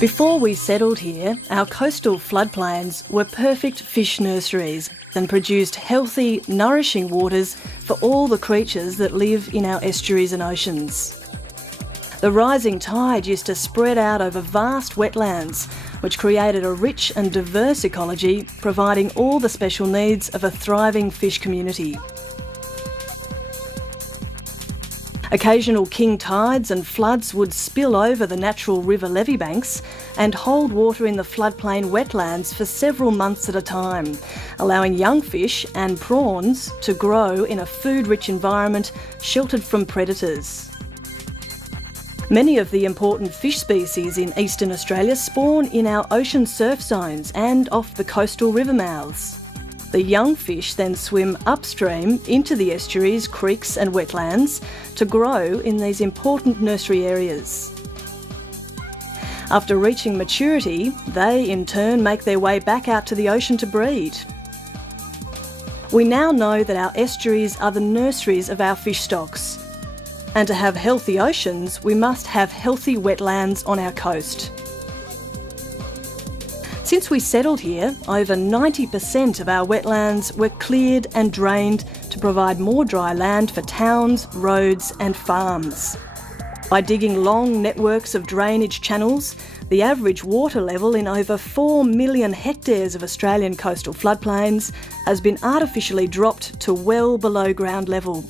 Before we settled here, our coastal floodplains were perfect fish nurseries and produced healthy, nourishing waters for all the creatures that live in our estuaries and oceans. The rising tide used to spread out over vast wetlands, which created a rich and diverse ecology, providing all the special needs of a thriving fish community. Occasional king tides and floods would spill over the natural river levee banks and hold water in the floodplain wetlands for several months at a time, allowing young fish and prawns to grow in a food-rich environment sheltered from predators. Many of the important fish species in eastern Australia spawn in our ocean surf zones and off the coastal river mouths. The young fish then swim upstream into the estuaries, creeks and wetlands to grow in these important nursery areas. After reaching maturity, they in turn make their way back out to the ocean to breed. We now know that our estuaries are the nurseries of our fish stocks. And to have healthy oceans, we must have healthy wetlands on our coast. Since we settled here, over 90% of our wetlands were cleared and drained to provide more dry land for towns, roads and farms. By digging long networks of drainage channels, the average water level in over 4 million hectares of Australian coastal floodplains has been artificially dropped to well below ground level,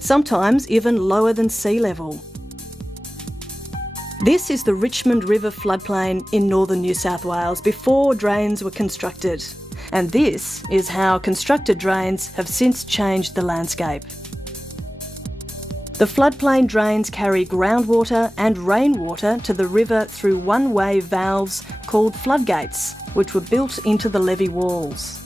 sometimes even lower than sea level. This is the Richmond River floodplain in northern New South Wales before drains were constructed. And this is how constructed drains have since changed the landscape. The floodplain drains carry groundwater and rainwater to the river through one-way valves called floodgates, which were built into the levee walls.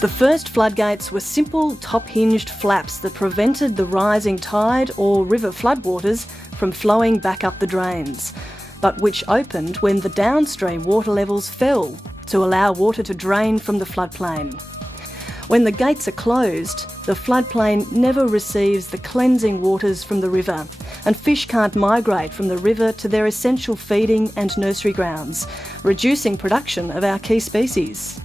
The first floodgates were simple top-hinged flaps that prevented the rising tide or river floodwaters from flowing back up the drains, but which opened when the downstream water levels fell to allow water to drain from the floodplain. When the gates are closed, the floodplain never receives the cleansing waters from the river, and fish can't migrate from the river to their essential feeding and nursery grounds, reducing production of our key species.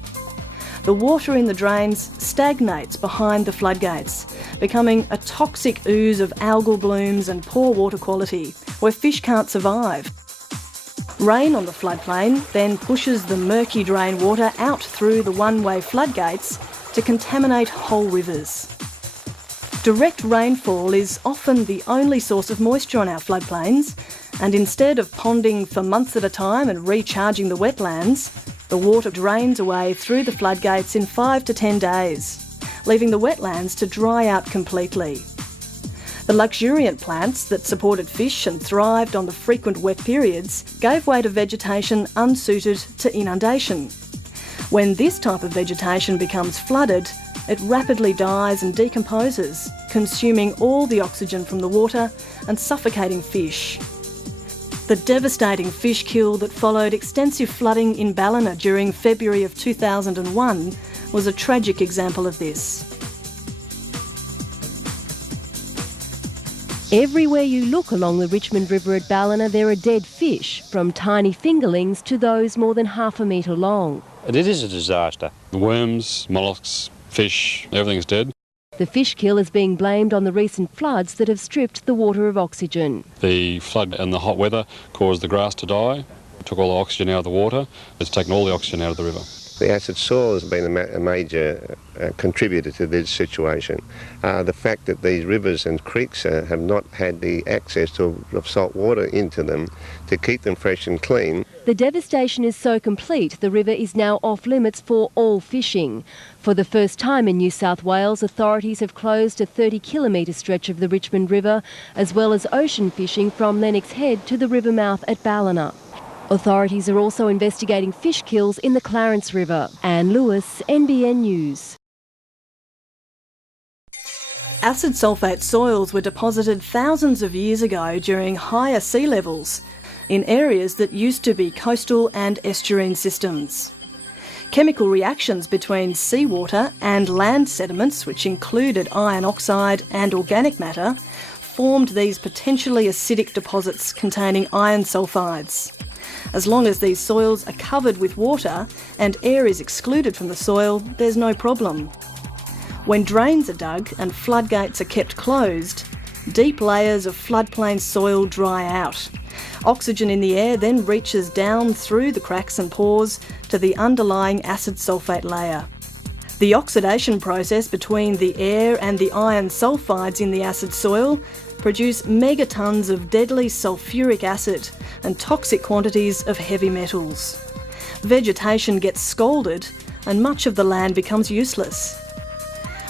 The water in the drains stagnates behind the floodgates, becoming a toxic ooze of algal blooms and poor water quality, where fish can't survive. Rain on the floodplain then pushes the murky drain water out through the one-way floodgates to contaminate whole rivers. Direct rainfall is often the only source of moisture on our floodplains, and instead of ponding for months at a time and recharging the wetlands, the water drains away through the floodgates in 5 to 10 days, leaving the wetlands to dry out completely. The luxuriant plants that supported fish and thrived on the frequent wet periods gave way to vegetation unsuited to inundation. When this type of vegetation becomes flooded, it rapidly dies and decomposes, consuming all the oxygen from the water and suffocating fish. The devastating fish kill that followed extensive flooding in Ballina during February of 2001 was a tragic example of this. Everywhere you look along the Richmond River at Ballina, there are dead fish, from tiny fingerlings to those more than half a metre long. It is a disaster. The worms, molluscs, fish, everything's dead. The fish kill is being blamed on the recent floods that have stripped the water of oxygen. The flood and the hot weather caused the grass to die, took all the oxygen out of the water. It's taken all the oxygen out of the river. The acid soil has been a major contributor to this situation. The fact that these rivers and creeks have not had the access of salt water into them to keep them fresh and clean. The devastation is so complete, the river is now off limits for all fishing. For the first time in New South Wales, authorities have closed a 30-kilometre stretch of the Richmond River, as well as ocean fishing from Lennox Head to the river mouth at Ballina. Authorities are also investigating fish kills in the Clarence River. Anne Lewis, NBN News. Acid sulphate soils were deposited thousands of years ago during higher sea levels in areas that used to be coastal and estuarine systems. Chemical reactions between seawater and land sediments, which included iron oxide and organic matter, formed these potentially acidic deposits containing iron sulphides. As long as these soils are covered with water and air is excluded from the soil, there's no problem. When drains are dug and floodgates are kept closed, deep layers of floodplain soil dry out. Oxygen in the air then reaches down through the cracks and pores to the underlying acid sulphate layer. The oxidation process between the air and the iron sulphides in the acid soil produce megatons of deadly sulphuric acid and toxic quantities of heavy metals. Vegetation gets scalded and much of the land becomes useless.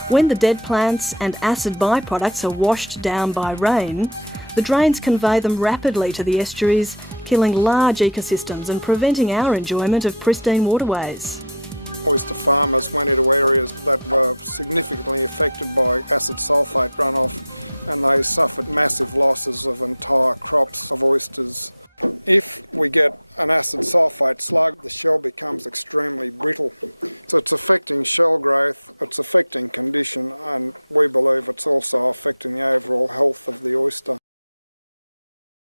When the dead plants and acid byproducts are washed down by rain, the drains convey them rapidly to the estuaries, killing large ecosystems and preventing our enjoyment of pristine waterways. Oyster farmers went into areas that were significantly affected by acid sulphate runoff, and they suffered massive losses of entire crops of oysters. If we get an acid sulphate slug, the shell becomes extremely brittle. So it's affecting shell growth, it's affecting condition, and we believe it's also affecting the overall health of the oyster.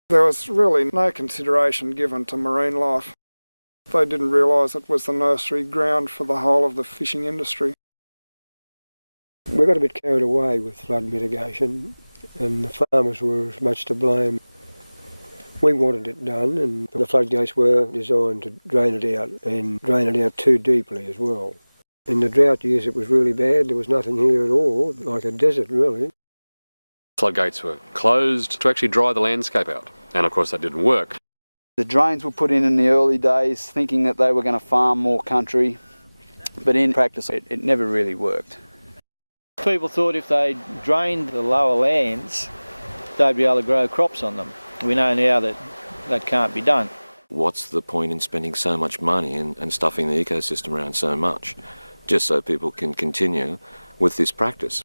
There was really no consideration given to marine life. They didn't realise it was the nursery ground for the whole of the fishing industry. We got a bit carried away with flood mitigation, and the farmers were as much to blame. We wanted it done, and the floodgates were designed to drain it out, and drain it out too deeply as well. In the drought years it was really bad. There was nothing here at all, like a desert really. Floodgates were closed to actually dry the landscape out, and of course that didn't work. The drains were put in the early days thinking that they were going to farm more country, but in practice it never really worked. People thought if they drained the lower lands, they'd be able to grow crops on them. We know now that that can't be done. What's the point in spending so much money and stuffing the ecosystem around so much, just so people can continue with this practice?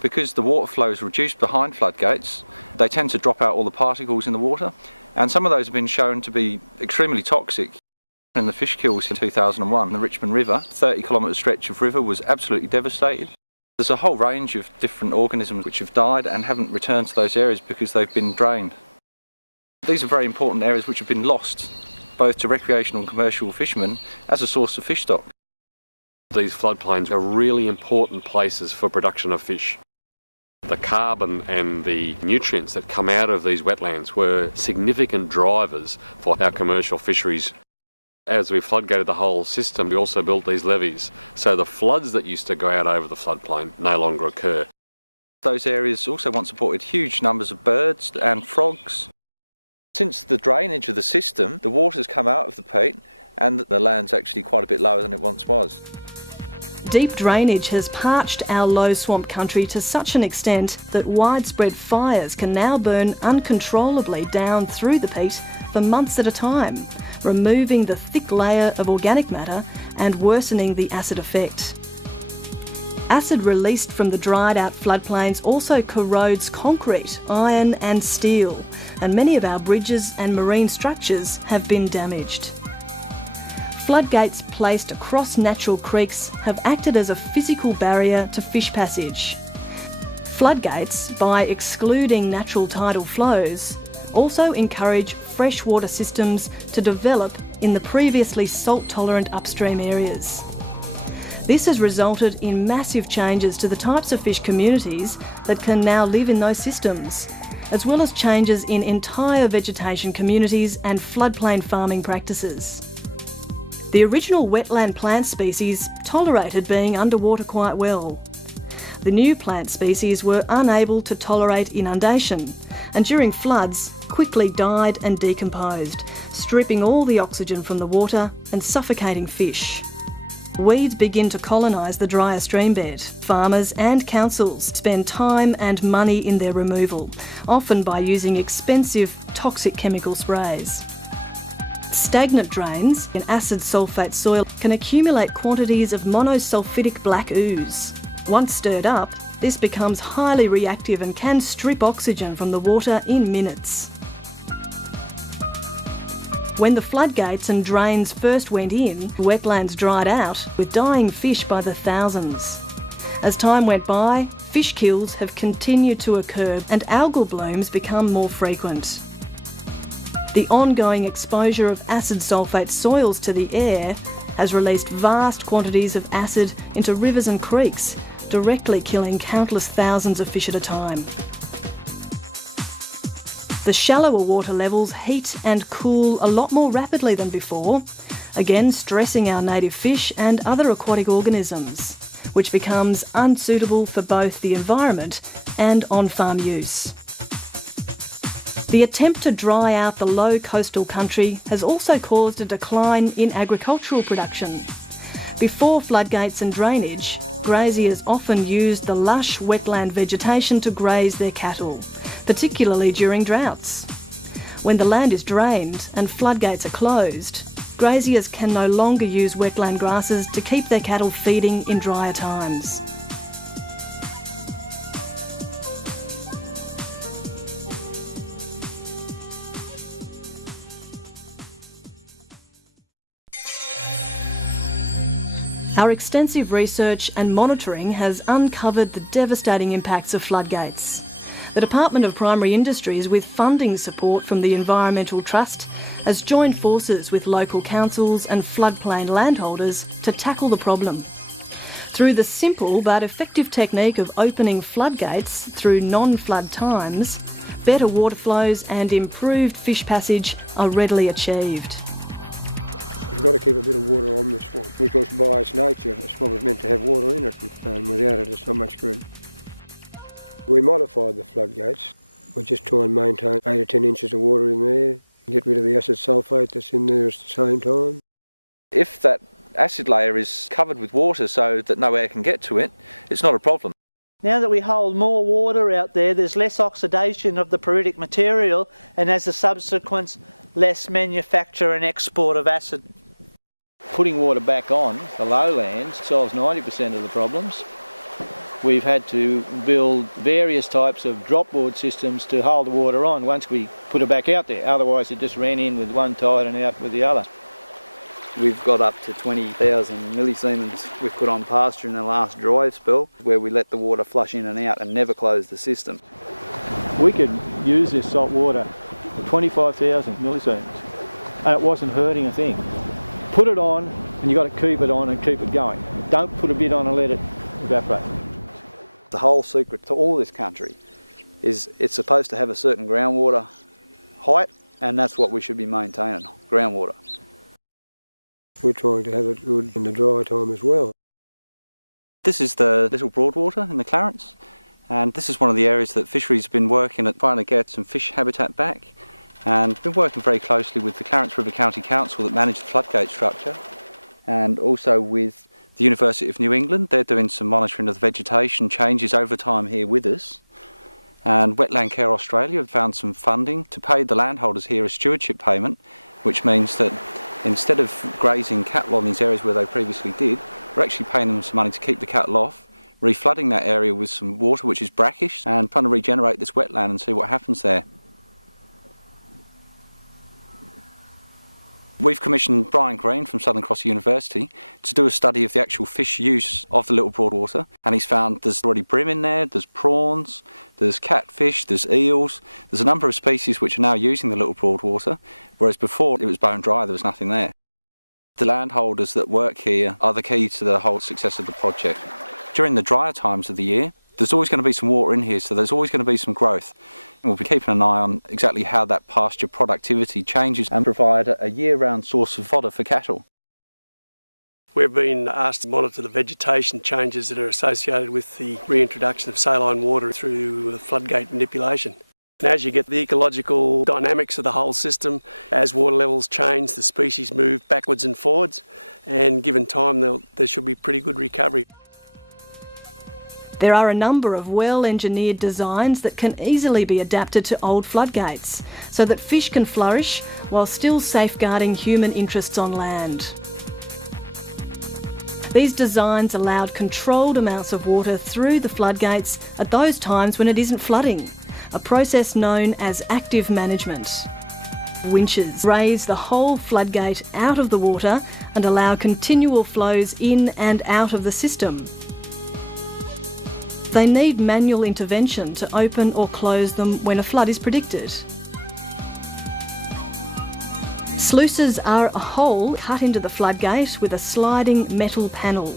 Because the water flow is reduced behind floodgates, they tend to drop out all the particles in the water, and some of those have been shown to be extremely toxic. In the fish kills in 2001, the Richmond River, 30-kilometre stretch of river was absolutely devastated. There's a whole range of different organisms which have died and haven't returned to those areas because they've been drained. These are very important areas which have been lost, both to recreational and commercial fishermen, as a source of fish stock. These floodplains are really important places for production of fish. The carbon and the nutrients that come out of these wetlands were significant drivers for our commercial fisheries. As we floodgated the whole system, we also built these levees, so the floods that used to go out over the floodplain no longer occur. Those areas also once supported huge numbers of birds and frogs. Since the drainage of the system, the water's come out of the peat and the land's actually quite a bit lower than it once was. Deep drainage has parched our low swamp country to such an extent that widespread fires can now burn uncontrollably down through the peat for months at a time, removing the thick layer of organic matter and worsening the acid effect. Acid released from the dried out floodplains also corrodes concrete, iron and steel, and many of our bridges and marine structures have been damaged. Floodgates placed across natural creeks have acted as a physical barrier to fish passage. Floodgates, by excluding natural tidal flows, also encourage freshwater systems to develop in the previously salt-tolerant upstream areas. This has resulted in massive changes to the types of fish communities that can now live in those systems, as well as changes in entire vegetation communities and floodplain farming practices. The original wetland plant species tolerated being underwater quite well. The new plant species were unable to tolerate inundation, and during floods quickly died and decomposed, stripping all the oxygen from the water and suffocating fish. Weeds begin to colonise the drier streambed. Farmers and councils spend time and money in their removal, often by using expensive toxic chemical sprays. Stagnant drains in acid sulphate soil can accumulate quantities of monosulfidic black ooze. Once stirred up, this becomes highly reactive and can strip oxygen from the water in minutes. When the floodgates and drains first went in, wetlands dried out, with dying fish by the thousands. As time went by, fish kills have continued to occur and algal blooms become more frequent. The ongoing exposure of acid sulphate soils to the air has released vast quantities of acid into rivers and creeks, directly killing countless thousands of fish at a time. The shallower water levels heat and cool a lot more rapidly than before, again stressing our native fish and other aquatic organisms, which becomes unsuitable for both the environment and on-farm use. The attempt to dry out the low coastal country has also caused a decline in agricultural production. Before floodgates and drainage, graziers often used the lush wetland vegetation to graze their cattle, particularly during droughts. When the land is drained and floodgates are closed, graziers can no longer use wetland grasses to keep their cattle feeding in drier times. Our extensive research and monitoring has uncovered the devastating impacts of floodgates. The Department of Primary Industries, with funding support from the Environmental Trust, has joined forces with local councils and floodplain landholders to tackle the problem. Through the simple but effective technique of opening floodgates through non-flood times, better water flows and improved fish passage are readily achieved. We've got to keep a bit of water on the swamp because by its nature the swamp is meant to have water in it, and without it it's not much good. We modified the floodgates. We just try and maintain 8 or 10 inches of water in there, get rid of the acid sulphate that's in there at the same time. If that acid layer is covered with water so that no air can get to it, it's not a problem. Now that we hold more water out there, there's less oxidation of the pyritic material, and as a subsequence, less manufacture and export of acid. Putting water back on the lowlands solves 90% of the problems. We've had to build various types of dropboard systems to hold the water on once we put it back out there. Otherwise it just ran in with one tide and out with the other. We've got up to 20,000 millisiemens we've put on pasture in the last dry spell, where we let the water flush in and out and never close the system. We could use this salt water for 25,000 millisiemens and it wasn't hurting a thing. Put it on and you've got to keep it on and keep it going. Don't put a bit on and let it evaporate. The whole secret to all this country is it's supposed to have a certain groundwater height, and that's what we should be maintaining, groundwater. We're trying to have it good in the dry time as well. This is the little Broadwater in the Clarence, and this is one of the areas that Fisheries have been working at trying to get some fish habitat back, and been working very closely with the Clarence River County Council that manage the floodgate structure, and also with the University of New England. They're doing some monitoring of the vegetation changes over time here with us. And Wetland Care Australia have found some funding to pay the landholders here a stewardship payment, which means that instead of grazing cattle on these areas where they previously did, we're actually paying them some money to keep the cattle off, reflooding that area with some water which is brackish, and trying to regenerate this wetland and see what happens there. We've commissioned Brian Green from Southern Cross University to do a study of the actual fish use of the Little Broadwater, and he's found there's already bream in there, there's prawns, there's catfish, there's eels, there's a number of species which are now using the Little Broadwater, whereas before it was bone dry, there was nothing there. The landholders that work here are the key to the whole success of the project. During the drier times of the year, there's always going to be some water in here, so there's always going to be some growth. We'll be keeping an eye on exactly how that pasture productivity changes and provide a year-round source of fodder for cattle. We've been asked to monitor the vegetation changes that are associated with the reintroduction of saline water through floodgate manipulation. And as you get the ecological dynamics of the whole system, as water levels change, the species move backwards and forwards, and given time there should be pretty good recovery. There are a number of well-engineered designs that can easily be adapted to old floodgates so that fish can flourish while still safeguarding human interests on land. These designs allowed controlled amounts of water through the floodgates at those times when it isn't flooding, a process known as active management. Winches raise the whole floodgate out of the water and allow continual flows in and out of the system. They need manual intervention to open or close them when a flood is predicted. Sluices are a hole cut into the floodgate with a sliding metal panel.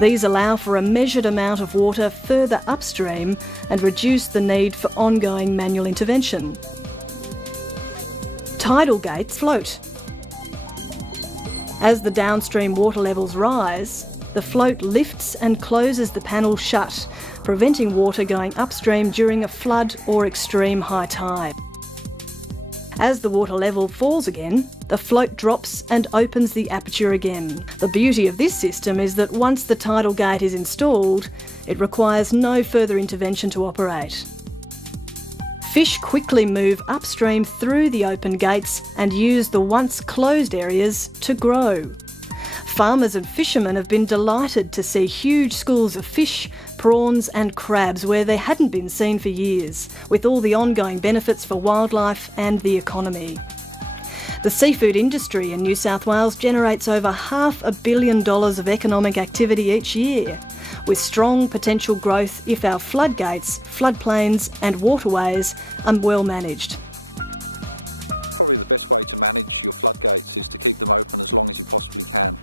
These allow for a measured amount of water further upstream and reduce the need for ongoing manual intervention. Tidal gates float. As the downstream water levels rise, the float lifts and closes the panel shut, preventing water going upstream during a flood or extreme high tide. As the water level falls again, the float drops and opens the aperture again. The beauty of this system is that once the tidal gate is installed, it requires no further intervention to operate. Fish quickly move upstream through the open gates and use the once closed areas to grow. Farmers and fishermen have been delighted to see huge schools of fish, prawns and crabs where they hadn't been seen for years, with all the ongoing benefits for wildlife and the economy. The seafood industry in New South Wales generates over $500 million of economic activity each year, with strong potential growth if our floodgates, floodplains and waterways are well managed. Probably the best way to manage your floodgates is to keep them open as long as you possibly can.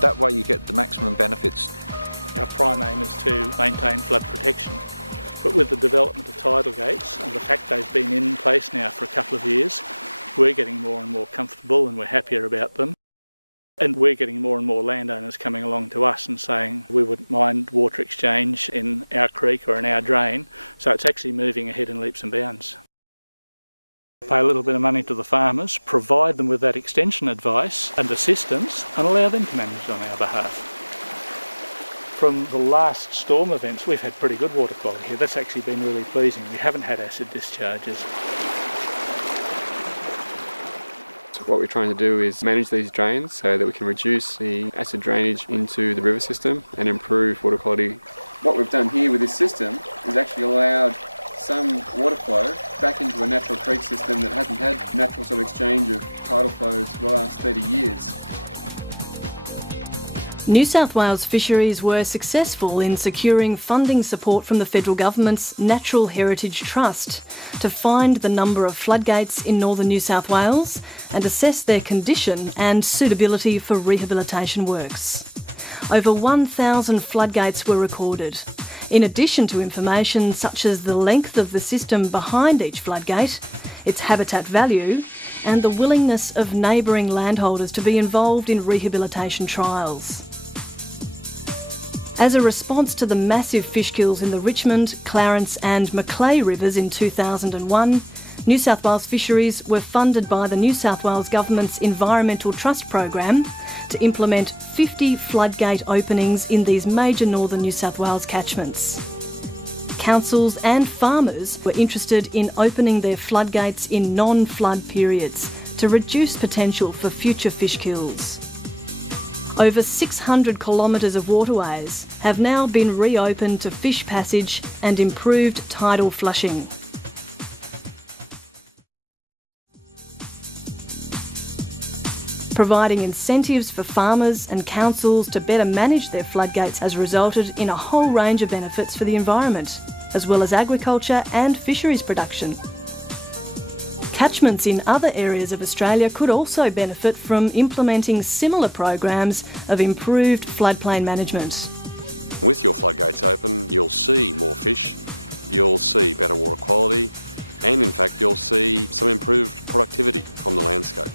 That way you get the maximum benefits. Our prime aim is to maintain flood protection, but with the development of tidal gates and the fact they've been in place now for a couple of years, we're getting more and more comfortable and we're happier about them. And we're getting more and more landowners coming along to us and saying we wouldn't mind water exchange in our creek or in our drain, so it's actually moving ahead in leaps and bounds. Pay a little bit of money to the farmers, provide them with that extension advice and assistance and allow them to manage on our behalf. From the last storm events, we've had pretty good water quality here. That's actually been really pleasing. We haven't had acid discharges. So what we're trying to do is manage these drains so that we can reduce the acid drainage into the river system and improve water quality. What we've done here with this system is actually allowed some water flow back into a natural creek system that hasn't had natural sort of exchange of tidal flows for the last 30 years. New South Wales Fisheries were successful in securing funding support from the federal government's Natural Heritage Trust to find the number of floodgates in northern New South Wales and assess their condition and suitability for rehabilitation works. Over 1,000 floodgates were recorded, in addition to information such as the length of the system behind each floodgate, its habitat value, and the willingness of neighbouring landholders to be involved in rehabilitation trials. As a response to the massive fish kills in the Richmond, Clarence and Macleay rivers in 2001, New South Wales Fisheries were funded by the New South Wales Government's Environmental Trust Program to implement 50 floodgate openings in these major northern New South Wales catchments. Councils and farmers were interested in opening their floodgates in non-flood periods to reduce potential for future fish kills. Over 600 kilometres of waterways have now been reopened to fish passage and improved tidal flushing. Providing incentives for farmers and councils to better manage their floodgates has resulted in a whole range of benefits for the environment, as well as agriculture and fisheries production. Catchments in other areas of Australia could also benefit from implementing similar programs of improved floodplain management. With your floodgates open, you'll see more fish, you'll see better water quality, and in fact you'll see some improved productivity from the landscape.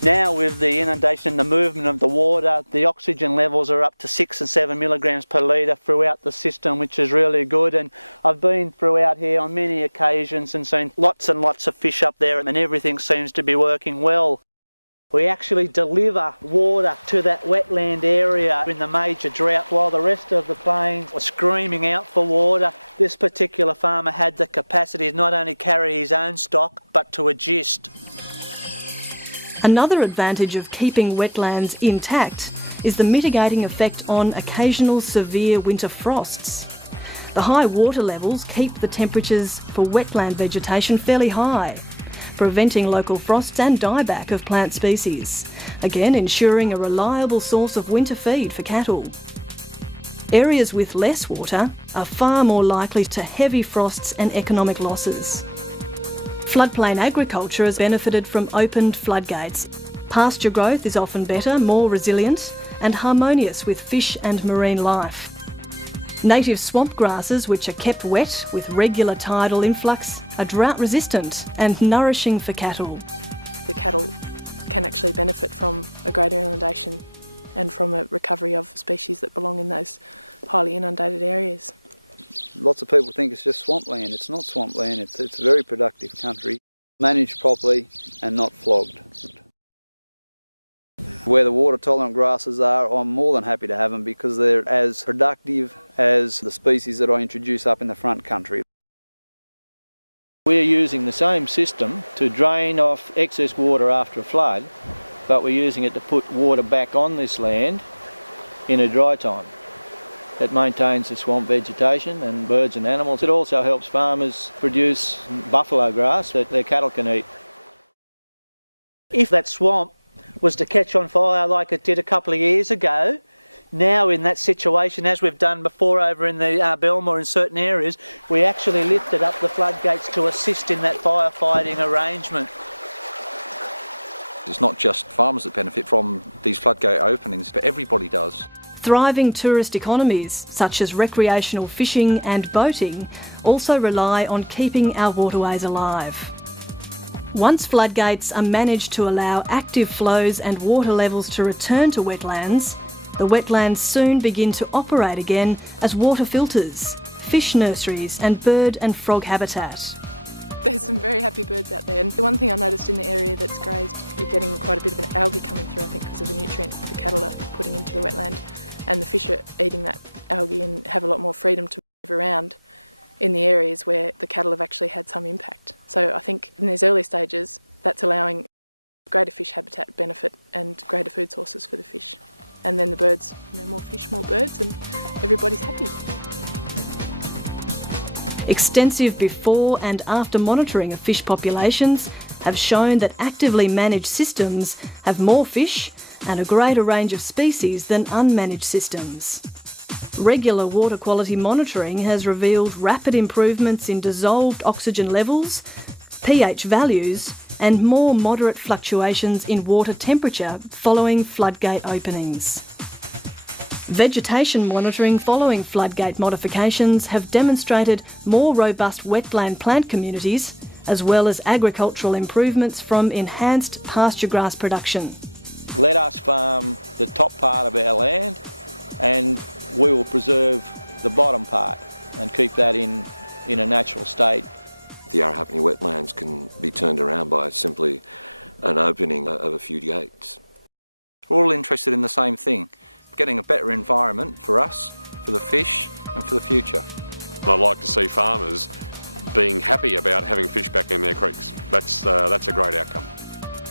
Now with the inundation and the movement of the water, the oxygen levels are up to 6 and 7 milligrams per litre throughout the system, which is really good. And I've been throughout here on many occasions and seen lots and lots of fish up there, and everything seems to be working well. We actually deliver water to that wetland area in the major drought while the rest of the plains were screaming out for water. This particular farmer had the capacity to not only carry his own stock but to adjust. Another advantage of keeping wetlands intact is the mitigating effect on occasional severe winter frosts. The high water levels keep the temperatures for wetland vegetation fairly high, preventing local frosts and dieback of plant species, again ensuring a reliable source of winter feed for cattle. Areas with less water are far more likely to heavy frosts and economic losses. Floodplain agriculture has benefited from opened floodgates. Pasture growth is often better, more resilient, and harmonious with fish and marine life. Native swamp grasses, which are kept wet with regular tidal influx, are drought resistant and nourishing for cattle. The cattle can actually benefit from a greater inundation and from a recovery of species that belong in those highly inundated areas. Lots of people think it's just swampland. It's not swampland, it's a very productive country, managed properly and not flogged. Where the water tolerant grasses are, I'm more than happy to have them because they're as productive as the species that I introduce up in the front country. We're using the same system to drain off excess water after a flood, but we're using it to put water back on this land in a dry time. It maintains the swamp vegetation and birds and animals. It also helps farmers produce buffalo grass that their cattle can eat. If that swamp was to catch on fire like it did a couple of years ago, now in that situation, as we've done before over in the Belmore in certain areas, we actually lifted up the floodgates to assist in that firefighting arrangement. It's not just farmers that benefit from these floodgate openings, but everybody does. Thriving tourist economies, such as recreational fishing and boating, also rely on keeping our waterways alive. Once floodgates are managed to allow active flows and water levels to return to wetlands, the wetlands soon begin to operate again as water filters, fish nurseries and bird and frog habitat. There's some very happy birds out there, and the one thing I noticed in the area that's grazed, you're getting quite a bit of an algae coming through, I think because of the nutrients that the cattle are putting into the wetland, and the fish are eating that algae and have a lot more freedom to move around in the areas where the cattle have actually had some impact. So I think in these early stages, that's allowing greater fish habitat benefit and greater food sources for the fish. And then the birds, more fish, more birds, and everybody's happy. Extensive before and after monitoring of fish populations have shown that actively managed systems have more fish and a greater range of species than unmanaged systems. Regular water quality monitoring has revealed rapid improvements in dissolved oxygen levels, pH values, and more moderate fluctuations in water temperature following floodgate openings. Vegetation monitoring following floodgate modifications have demonstrated more robust wetland plant communities, as well as agricultural improvements from enhanced pasture grass production. Let us farm the top part of our land and we will preserve the bottom part and keep that in a natural state. The Yarra Happenny wetlands can be turned around by simply an opening of a few gates. We're all interested in the same thing, getting a better environment for us, for the fish and for the future. I'd like to see farmers being happy about having fish back in their creeks. That's a great outcome.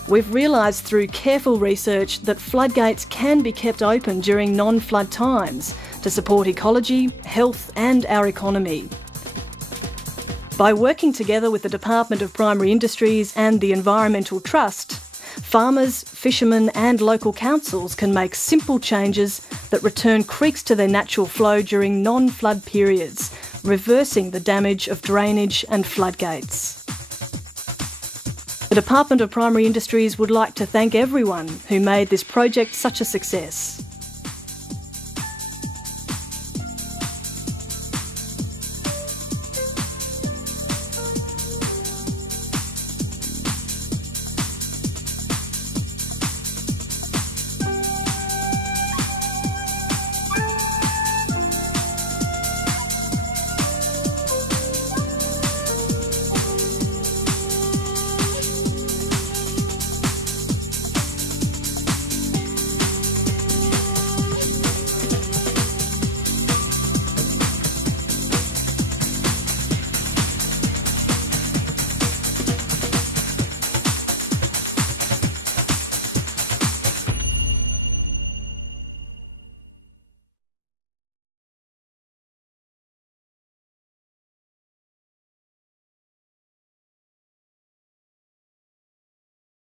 We've realised through careful research that floodgates can be kept open during non-flood times to support ecology, health and our economy. By working together with the Department of Primary Industries and the Environmental Trust, farmers, fishermen and local councils can make simple changes that return creeks to their natural flow during non-flood periods, reversing the damage of drainage and floodgates. The Department of Primary Industries would like to thank everyone who made this project such a success.